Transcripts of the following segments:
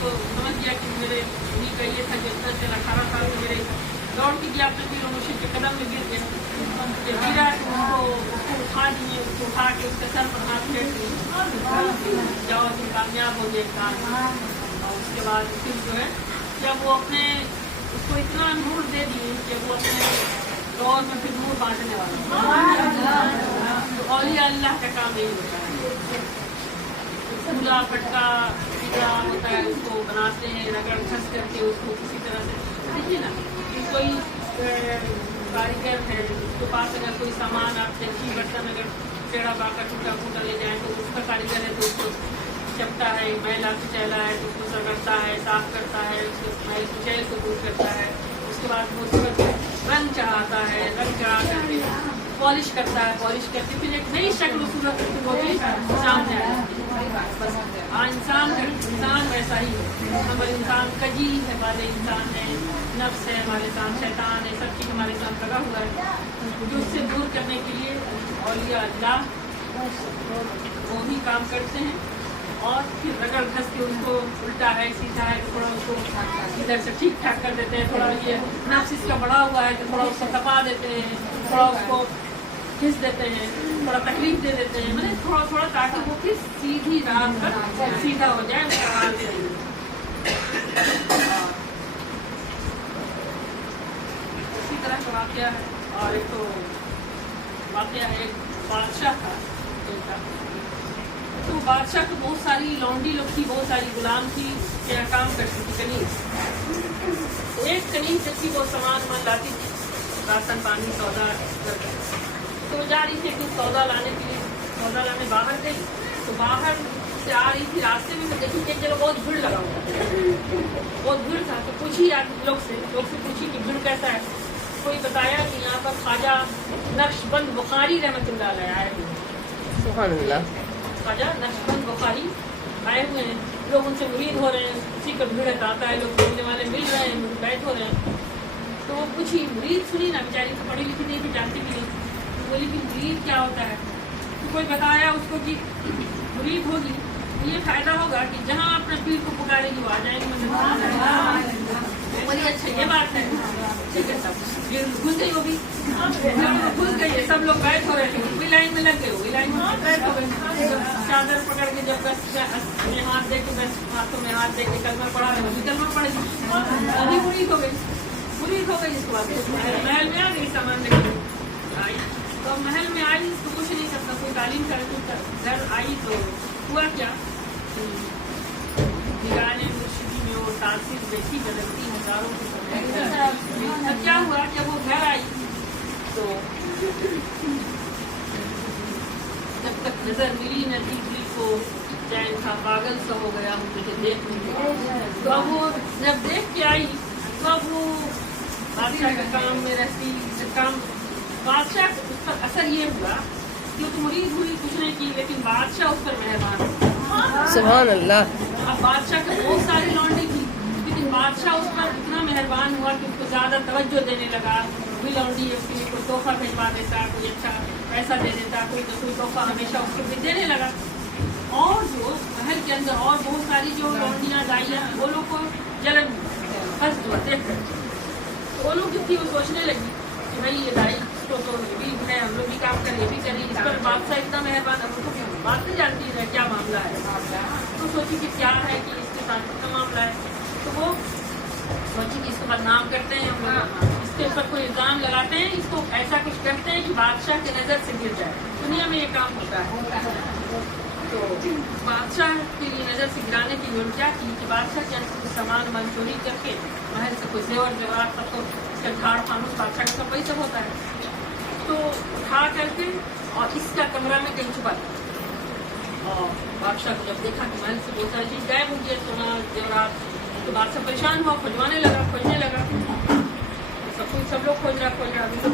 تو سمجھ گیا کہ میرے انہیں کا یہ تھا کہ اتنا سے 18 سال سے میرے دوڑ کے گیا اپنے پیر و مرشد کے قدم میں گر گیا. جب گرا تو اس کو اٹھا دیے, اس کو اٹھا کے اس کے سر پر ہاتھ پھیر دیے, جاؤ تم کامیاب ہو گئے کام. اور اس کے بعد پھر جو ہے جب وہ اپنے اس کو اتنا نور دے دیے کہ وہ اپنے دور میں پھر نور بانٹنے والا. تو اولیاء اللہ کا کام یہی ہوتا ہے. پھولا پٹکا ٹکڑا ہوتا ہے, اس کو بناتے ہیں رگڑ گھس کر کے اس کو کسی طرح سے. دیکھیے نا کہ کوئی کاریگر ہے, اس کے پاس اگر کوئی سامان آپ دیکھیے برتن اگر ٹیڑھا باقا ٹوٹا پھوٹا لے جائیں تو اس کا کاریگر ہے تو اس کو چپتا ہے, میلا کچیلا ہے تو اس کو سگڑتا ہے, صاف کرتا ہے, اس کو میل کچیل کو دور کرتا ہے. اس کے بعد وہ رنگ چڑھاتا ہے, رنگ چڑھا کر کے پالش کرتا ہے, پالش کر کے پھر ایک نئی شکل صورت ہوتی ہے سامنے آ جاتی ہے. انسان ویسا ہی ہے. ہمارے انسان کجی ہے, ہمارے انسان ہے, نفس ہے, ہمارے ساتھ شیطان ہے, سب چیز ہمارے ساتھ لگا ہوا ہے. جو اس سے دور کرنے کے لیے اولیاء اللہ وہ بھی کام کرتے ہیں اور پھر رگڑ گھس کے اس کو الٹا ہے سیدھا ہے تھوڑا اس کو ادھر سے ٹھیک ٹھاک کر دیتے ہیں. تھوڑا یہ نفس اس کا بڑا ہوا ہے تو تھوڑا اس کو دبا دیتے ہیں, تھوڑا اس کو کھس دیتے ہیں, تھوڑا تکلیف دے دیتے ہیں, مطلب تھوڑا تھوڑا تاکہ وہ کس سیدھی راہ پر سیدھا ہو جائے. اسی طرح کا واقعہ ہے. اور ایک تو واقعہ ہے ایک بادشاہ تھا, تو بادشاہ کو بہت ساری لونڈی لوگ تھی, بہت ساری غلام تھی, کیا کام کرتی تھی کنیز. ایک کنیز جیسی وہ سامان لاتی تھی, راشن پانی سودا تو جا رہی تھی کچھ سودا لانے کے لیے, سودا لانے باہر گئی تو باہر سے آ رہی تھی, راستے میں دیکھی کہ چلو بہت بھیڑ لگا ہوا تھا, بہت بھیڑ تھا. تو پوچھی لوگ سے پوچھی کہ بھیڑ کیسا ہے. کوئی بتایا کہ یہاں پر خواجہ نقش بند بخاری رحمۃ اللہ علیہ آئے ہوئے ہیں. سبحان اللہ. خواجہ نقش بند بخاری آئے ہوئے ہیں, لوگ ان سے مرید ہو رہے ہیں, اسی کا بھیڑ آتا ہے, لوگ بولنے والے مل رہے ہیں, بیٹھ ہو رہے ہیں. تو وہ پوچھی مرید سنی نا, بیچاری تو پڑھی لکھی نہیں, پھر جانتی بھی نہیں. بولی کہ مرید کیا ہوتا ہے. تو کوئی بتایا اس کو کہ مرید ہوگی یہ فائدہ ہوگا کہ جہاں اپنے پیر کو پکارے گی وہ آ جائیں گے. بولی اچھا یہ بات ہے, ٹھیک ہے. سب گھس گئی, وہ بھی گھس گئی ہے, سب لوگ بیٹھ ہو رہے تھے, وہی لائن میں لگ گئے, وہی لائن میں بیٹھ ہو گئے. چادر پکڑ کے جب بس میں ہاتھ دے کے بس ہاتھوں میں ہاتھ دے کے کلمہ پڑھا رہے, وہ بھی کلمہ پڑھے گی, ابھی مرید ہو گئی. مرید ہو گئی اس کے بعد محل میں آ گئی, سامان لے کے آئی. تو محل میں آئی, اس کو کچھ نہیں سکتا, کوئی تعلیم کر گھر آئی. تو ہوا کیا, نگران مرشدی میں وہ تاثیر دیکھی بدلتی ہزاروں کی. کیا ہوا جب وہ گھر آئی تو جب تک نظر ملی نہ تھی دل کو چین تھا, پاگل سا ہو گیا مجھے دیکھ نہیں. تو اب وہ جب دیکھ کے آئی تو اب وہ بادشاہ کے کام میں رہتی کام. بادشاہ اس پر اثر یہ ہوا کہ وہ تو مرید ہوئی کچھ نہیں کی, لیکن بادشاہ اس پر مہربان. سبحان اللہ. اب بادشاہ کے بہت ساری لونڈی تھی, لیکن بادشاہ اس پر اتنا مہربان ہوا کہ اس کو زیادہ توجہ دینے لگا. کوئی لونڈی اس کے لیے کوئی تحفہ بھجوا دیتا, کوئی اچھا پیسہ دے دیتا, کوئی تحفہ ہمیشہ اس کو بھی دینے لگا. اور جو محل کے اندر اور بہت ساری جو لونڈیاں دائیاں وہ لوگ کو جلن پھنس ہوتے تھے. وہ لوگ جو تھی وہ سوچنے لگی کہ بھائی یہ دائی تو یہ بھی ہے, ہم لوگ بھی کام کریں, یہ بھی کریں. اس پر بادشاہ اتنا مہربان, اب کو بات نہیں جانتی ہے کیا معاملہ ہے. تو سوچی کہ کیا ہے کہ اس کے ساتھ کتنا معاملہ ہے. تو وہ سوچی کہ اس کو بدنام کرتے ہیں, ہم لوگ اس کے اوپر کوئی الزام لگاتے ہیں, اس کو ایسا کچھ کرتے ہیں کہ بادشاہ کی نظر سے گر جائے. دنیا میں یہ کام ہوتا ہے. تو بادشاہ کی نظر سے گرانے کی انہوں نے کیا کی کہ بادشاہ کے اندر سامان چوری کر کے محل سے کوئی زیور زیورات سب کو اس کا گھاڑ فانوس بادشاہ کا سب وہی سب ہوتا ہے. تو اٹھا کر کے اور اس کا کمرہ میں کہیں چھپا دیا. اور بادشاہ کو جب دیکھا کہ محل سے بہت ساری چیز غائب ہو گئی, سونا زیورات, تو بادشاہ پریشان ہوا, کھجوانے لگا, کھوجنے لگا. سب لوگ کھوج رہا,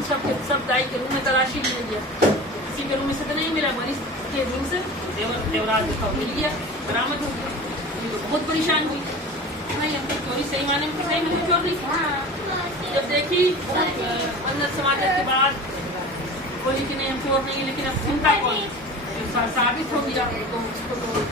سب دائی کے روم میں تلاشی لے گیا, کسی کے روم میں سے تو نہیں ملا, مریض کے روم سے زیورات دیکھا مل گیا, برآمد ہو گیا. تو بہت پریشان ہوئی, نہیں ہم کو چوری صحیح معنی میں صحیح میں چور نہیں. جب دیکھی اندر سماجت کے بعد بولی کہ نہیں ہم چور نہیں, لیکن اب سنتا کون ثابت ہو گیا.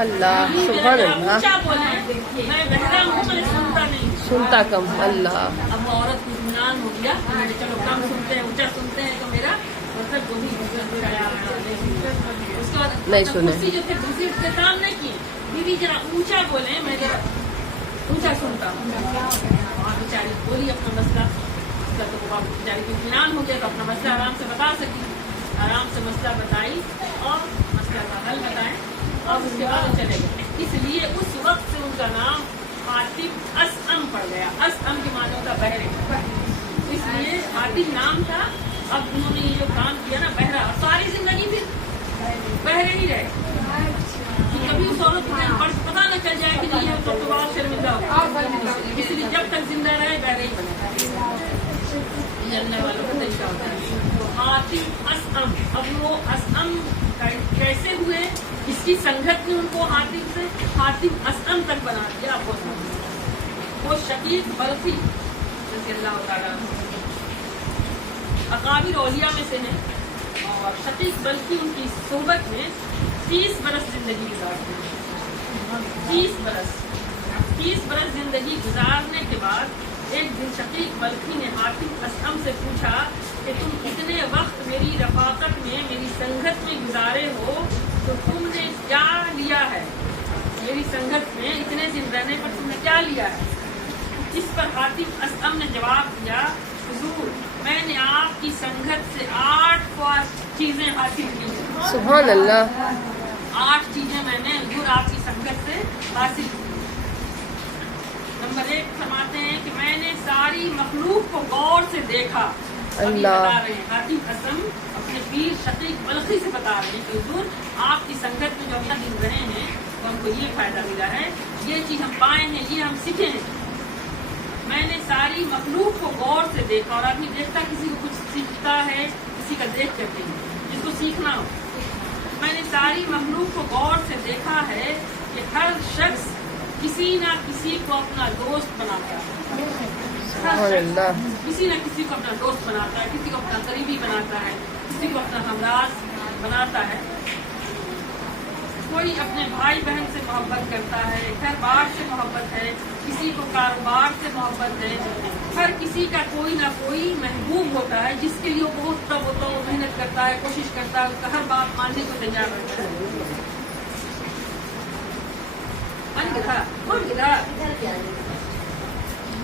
اللہ سبحان اللہ. اونچا بولے میں بہرا ہوں میں سنتا نہیں. سنتا کم. اللہ اب عورت کو اطمینان ہو گیا چلو کم سنتے ہیں اونچا سنتے ہیں تو میرا مطلب جو بھی اس کے بعد نہیں سنے. کرسی جو تھے دوسری اختتام نہیں کیے دیدی ذرا اونچا بولیں میں ذرا اونچا سنتا ہوں. وہاں بیچاری بولی اپنا مسئلہ تو بیچاری کو اطمینان ہو گیا تو اپنا مسئلہ آرام سے بتا سکی. آرام سے مسئلہ بتائی اور مسئلہ کا حل بتائیں اور اس کے بعد چلے گئے. اس لیے اس وقت سے ان کا نام عاطف اسعم پڑ گیا. اسعم کے معنی ہوتا بہرے. اس لیے عاطف نام تھا. اب انہوں نے یہ جو کام کیا نا بہرا ساری زندگی پھر بہرے ہی رہے. کبھی اس عورت کو پتا نہ چل جائے کہ نہیں ہے تو بہت شرمندہ ہو. اس لیے جب تک زندہ رہے بہرے ہی بنے. جلنے والوں کا طریقہ ہوتا ہے. تو عاطف اسعم. اب وہ اسعم کیسے ہوئے اس کی سنگت نے ان کو عاطف سے عاطف اسعم تک بنا دیا. آپ کو وہ شقیق بلخی رضی اللہ تعالیٰ اکابر اولیاء میں سے ہیں اور شقیق بلخی ان کی صحبت میں 30 برس زندگی گزارتے ہیں. 30 برس زندگی گزارنے کے بعد ایک دن شقیق بلخی نے عاطف اسعم سے پوچھا کہ تم اتنے وقت میری رفاقت میں میری سنگت میں گزارے ہو تو تم نے کیا لیا ہے؟ میری سنگت میں اتنے دن رہنے پر تم نے کیا لیا ہے؟ اس پر عاطف اسعم نے جواب دیا حضور میں نے آپ کی سنگت سے 8 چیزیں حاصل کی ہیں. سبحان اللہ. 8 چیزیں میں نے حضور آپ کی سنگت سے حاصل کی. نمبر 1 فرماتے ہیں کہ میں نے ساری مخلوق کو غور سے دیکھا. اللہ بتا رہے ہیں عاطف اسعم اپنے پیر شقیق بلخی سے بتا رہے ہیں کہ حضور آپ کی سنگت میں جو ہم دن رہے ہیں تو ہم کو یہ فائدہ ملا ہے, یہ چیز ہم پائے ہیں, یہ ہم سیکھے ہیں. میں نے ساری مخلوق کو غور سے دیکھا. اور آدمی دیکھتا کسی کو کچھ سیکھتا ہے کسی کا دیکھ کر کے جس کو سیکھنا ہو. میں نے ساری مخلوق کو غور سے دیکھا ہے کہ ہر شخص کسی نہ کسی کو اپنا دوست بناتا ہے. سبحان اللہ. کسی نہ کسی کو اپنا دوست بناتا ہے, کسی کو اپنا قریبی بناتا ہے, کسی کو اپنا ہمراز بناتا ہے. کوئی اپنے بھائی بہن سے محبت کرتا ہے, گھر بار سے محبت ہے, کسی کو کاروبار سے محبت ہے. ہر کسی کا کوئی نہ کوئی محبوب ہوتا ہے جس کے لیے وہ بہت تب ہوتا ہے, وہ محنت کرتا ہے, کوشش کرتا ہے, اس کا ہر بات ماننے کو تیار رہتا ہے.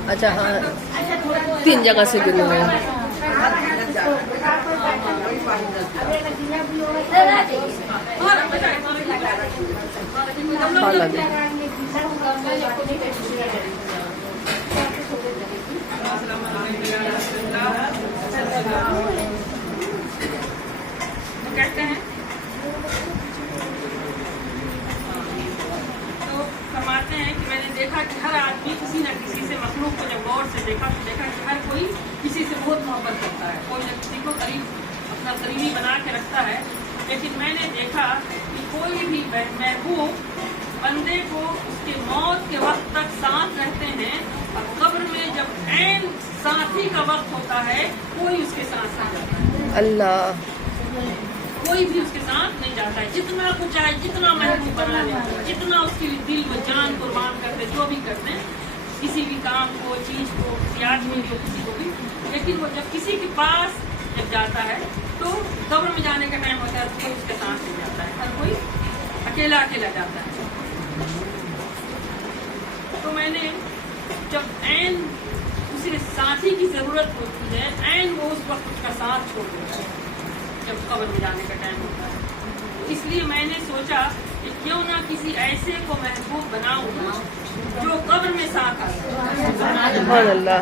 اچھا ہاں 3 جگہ سے گرے ہوئے ہیں. کہتے ہیں تو فرماتے ہیں کہ میں نے دیکھا کہ ہر آدمی کسی نہ کسی سے مخلوق کو جب غور سے دیکھا تو دیکھا کہ ہر کوئی کسی سے بہت محبت کرتا ہے, کوئی نہ کسی کو اپنا قریبی بنا کے رکھتا ہے. لیکن میں نے دیکھا کہ کوئی بھی محبوب بندے کو اس کے موت کے وقت تک ساتھ رہتے ہیں اور قبر میں جب عین ساتھی کا وقت ہوتا ہے کوئی اس کے ساتھ نہیں جاتا ہے. اللہ کوئی بھی اس کے ساتھ نہیں جاتا ہے. جتنا کچھ چاہے جتنا محبوب بنا لے, جتنا اس کی دل و جان قربان کرتے, جو بھی کرتے ہیں کسی بھی کام کو, چیز کو, کسی آدمی کو, کسی کو بھی. لیکن وہ جب کسی کے پاس جب جاتا ہے تو قبر میں جانے کا ٹائم ہوتا ہے تو کوئی اس کے ساتھ نہیں جاتا ہے, ہر کوئی اکیلا اکیلا جاتا ہے. تو میں نے جب عین کسی ساتھی کی ضرورت ہوتی ہے عین وہ اس وقت اس کا ساتھ چھوڑ دیتا ہے جب قبر میں جانے کا ٹائم ہوتا ہے. اس لیے میں نے سوچا کہ کیوں نہ کسی ایسے کو محبوب بناؤں جو قبر میں ساتھ آ سبحان اللہ.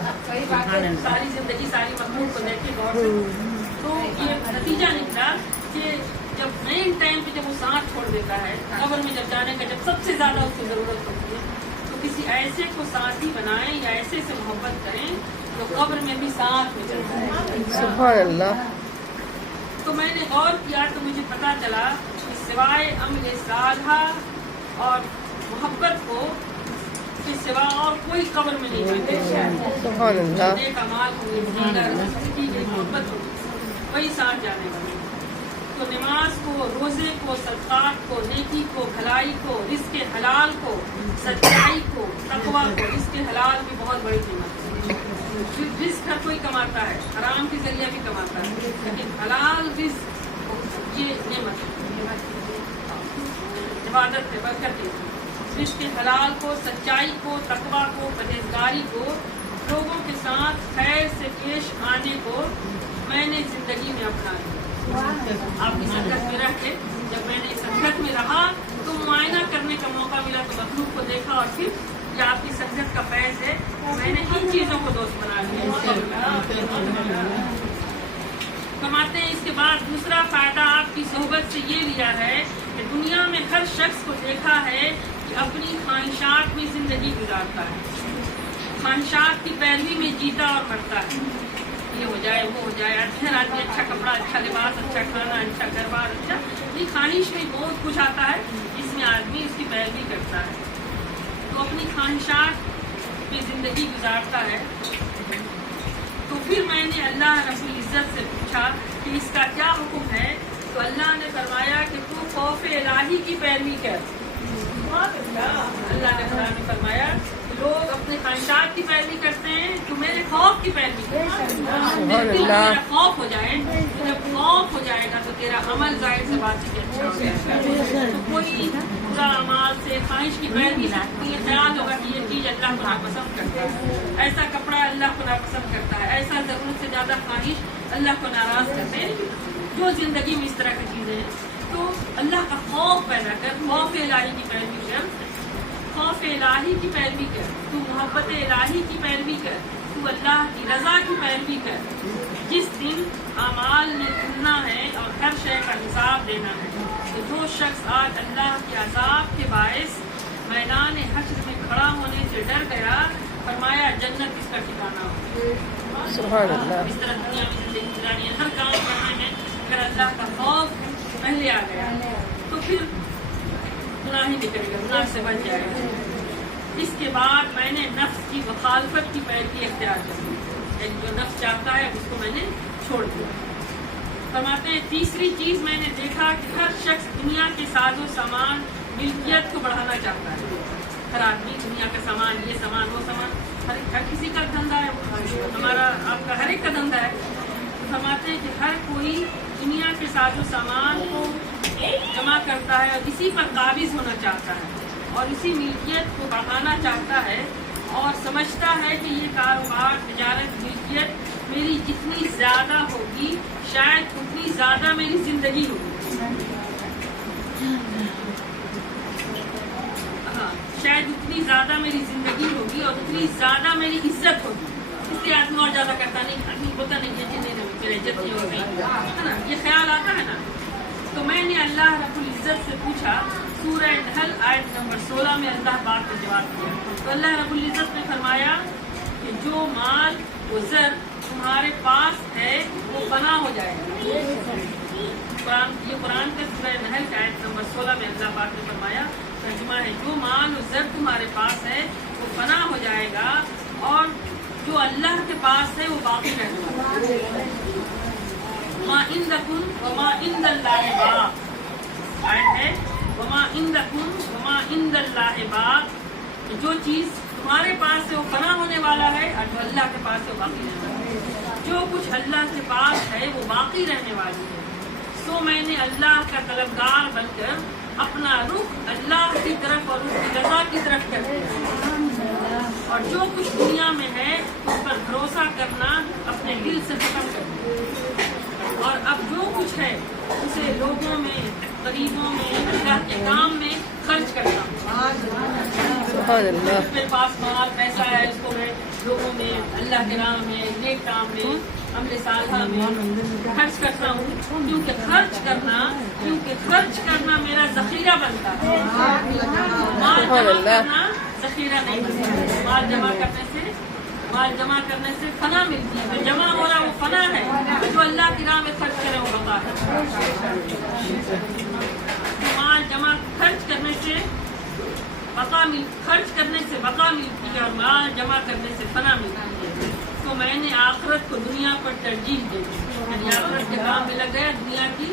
ساری زندگی ساری مخلوق کو دیکھے غور سے تو یہ نتیجہ نکلا کہ جب مین ٹائم پہ جب وہ ساتھ چھوڑ دیتا ہے قبر میں جب جانے کا جب سب سے زیادہ اس کی ضرورت ہوتی ہے تو کسی ایسے کو ساتھی بنائیں یا ایسے سے محبت کریں جو قبر میں بھی ساتھ میں چلتا ہے. سبحان اللہ. تو میں نے غور کیا تو مجھے پتا چلا کہ سوائے عمل صالحہ اور محبت کو کے سوا اور کوئی قبر میں نہیں ملتے. سبحان اللہ. نیک اعمال ہوگی, محبت ہوگی, وہی ساتھ جانے والی. تو نماز کو، روزے کو، صدقات کو، نیکی کو، بھلائی کو، رزق حلال کو، سچائی کو، تقویٰ کو. رزق حلال بھی بہت بڑی قیمت ہے. رزق ہر کوئی کماتا ہے، حرام کے ذریعہ بھی کماتا ہے، لیکن حلال رزق یہ نعمت ہے، عبادت ہے، برکت ہے. رزق حلال کو، سچائی کو، تقویٰ کو، پرہیزگاری کو، لوگوں کے ساتھ خیر سے پیش آنے کو میں نے زندگی میں اپنا لیا. آپ کی سنگت میں رہ کے جب میں نے سنگت میں رہا تو معائنہ کرنے کا موقع ملا تو مخلوق کو دیکھا اور پھر یہ آپ کی سنگت کا فیض ہے. میں نے ان چیزوں کو دوست بنا لیا. کماتے ہیں. اس کے بعد دوسرا فائدہ آپ کی صحبت سے یہ لیا ہے کہ دنیا میں ہر شخص کو دیکھا ہے کہ اپنی خواہشات میں زندگی گزارتا ہے، خواہشات کی پیروی میں جیتا اور مرتا ہے. یہ ہو جائے، وہ ہو جائے، ہر آدمی اچھا کپڑا، اچھا لباس، اچھا کھانا، اچھا گھر بار، اچھا. یہ خواہش میں بہت کچھ آتا ہے جس میں آدمی اس کی پیروی کرتا ہے، تو اپنی خواہشات میں زندگی گزارتا ہے. تو پھر میں نے اللہ رب العزت سے پوچھا کہ اس کا کیا حکم ہے، تو اللہ نے فرمایا کہ تو خوف الہی کی پیروی کر. اللہ نے قرآن میں فرمایا لوگ اپنے خواہشات کی پیروی کرتے ہیں، تو میرے خوف کی پیروی کرتے ہیں. میرا خوف ہو جائے، جب خوف ہو جائے گا تو تیرا عمل ظاہر سے بات ہی اچھا ہو جائے گا. تو کوئی برا اعمال سے خواہش کی پیروی نہ، تو یہ خیال ہوگا کہ یہ چیز اللہ کو ناپسند کرتا ہے، ایسا کپڑا اللہ کو ناپسند کرتا ہے، ایسا ضرورت سے زیادہ خواہش اللہ کو ناراض کرتے ہیں. جو زندگی میں اس طرح کی چیزیں ہیں تو اللہ کا خوف پیدا کر، خوف الہی کی پیروی کر، خوف الہی کی پیروی کر، تو محبت الہی کی پیروی کر، تو اللہ کی رضا کی پیروی کر. جس دن اعمال نے ڈھونڈنا ہے اور ہر شے کا حساب دینا ہے. تو جو شخص آج اللہ کے عذاب کے باعث میدان حشر میں کھڑا ہونے سے ڈر گیا، فرمایا جنت اس کا ٹھکانہ ہو. سبحان اللہ. اس طرح دنیا میں زندگی گزارنی ہے، ہر کام کرنا ہے. اگر اللہ کا خوف پہلے آ گیا تو پھر گناہ ہی نکلے گا، گناہ سے بچ جائے گا. اس کے بعد میں نے نفس کی مخالفت کی پیروی اختیار کر لی، یعنی جو نفس چاہتا ہے اس کو میں نے چھوڑ دیا. فرماتے ہیں تیسری چیز میں نے دیکھا کہ ہر شخص دنیا کے ساز و سامان ملکیت کو بڑھانا چاہتا ہے. ہر آدمی دنیا کا سامان، یہ سامان، وہ سامان، ہر کسی کا دھندا ہے، ہمارا آپ کا ہر ایک کا دھندا ہے. فرماتے ہیں کہ ہر کوئی دنیا کے ساز و سامان کو جمع کرتا ہے اور اسی پر قابض ہونا چاہتا ہے اور اسی ملکیت کو بڑھانا چاہتا ہے اور سمجھتا ہے کہ یہ کاروبار، تجارت، ملکیت میری جتنی زیادہ ہوگی شاید اتنی زیادہ میری زندگی ہوگی. ہاں، شاید اتنی زیادہ میری زندگی ہوگی اور اتنی زیادہ میری عزت ہوگی. اس لیے آدمی اور زیادہ کرتا نہیں، آدمی ہوتا نہیں ہے جتنے میرے عزت نہیں ہو گئی ہے نا، یہ خیال آتا ہے نا. تو میں نے اللہ رب العزت سے پوچھا، سورہ نحل آیت نمبر 16 میں اللہ پاک نے جواب دیا. تو اللہ رب العزت نے فرمایا کہ جو مال و زر تمہارے پاس ہے وہ فنا ہو جائے گا. قرآن کا سورہ نحل کا آیت نمبر 16 میں اللہ پاک نے فرمایا، ترجمہ ہے جو مال و زر تمہارے پاس ہے وہ فنا ہو جائے گا اور جو اللہ کے پاس ہے وہ باقی رہے گا. وما عندکم وما عند اللہ باق ہے، وما عندکم وما عند اللہ باق، جو چیز تمہارے پاس ہے وہ فنا ہونے والا ہے اور جو اللہ کے پاس ہے وہ باقی رہنے والا ہے. جو کچھ اللہ کے پاس ہے وہ باقی رہنے والی ہے. سو میں نے اللہ کا طلبگار بن کر اپنا رخ اللہ کی طرف اور اس کی رضا کی طرف کر دیا اور جو کچھ دنیا میں ہے اس پر بھروسہ کرنا اپنے دل سے ختم کر دیا اور اب جو کچھ ہے اسے لوگوں میں، غریبوں میں، اللہ کے کام میں خرچ کرنا. سبحان اللہ. میرے پاس مال پیسہ ہے، اس کو میں لوگوں میں، اللہ کے نام میں، نیک کام میں، عمل صالحہ میں خرچ کرتا ہوں کیونکہ خرچ کرنا میرا ذخیرہ بنتا ہے. مال جمع کرنا ذخیرہ نہیں بنتا. مال جمع کرنے سے فنا ملتی ہے. جو جمع ہو رہا وہ فنا ہے، جو اللہ کی راہ میں خرچ کرے وہ بقا ہے. مال جمع خرچ کرنے سے بقا ملتی ہے اور مال جمع کرنے سے فنا ملتی ہے. تو میں نے آخرت کو دنیا پر ترجیح دی، یعنی آخرت کے کام میں لگ گیا، دنیا کی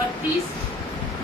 32,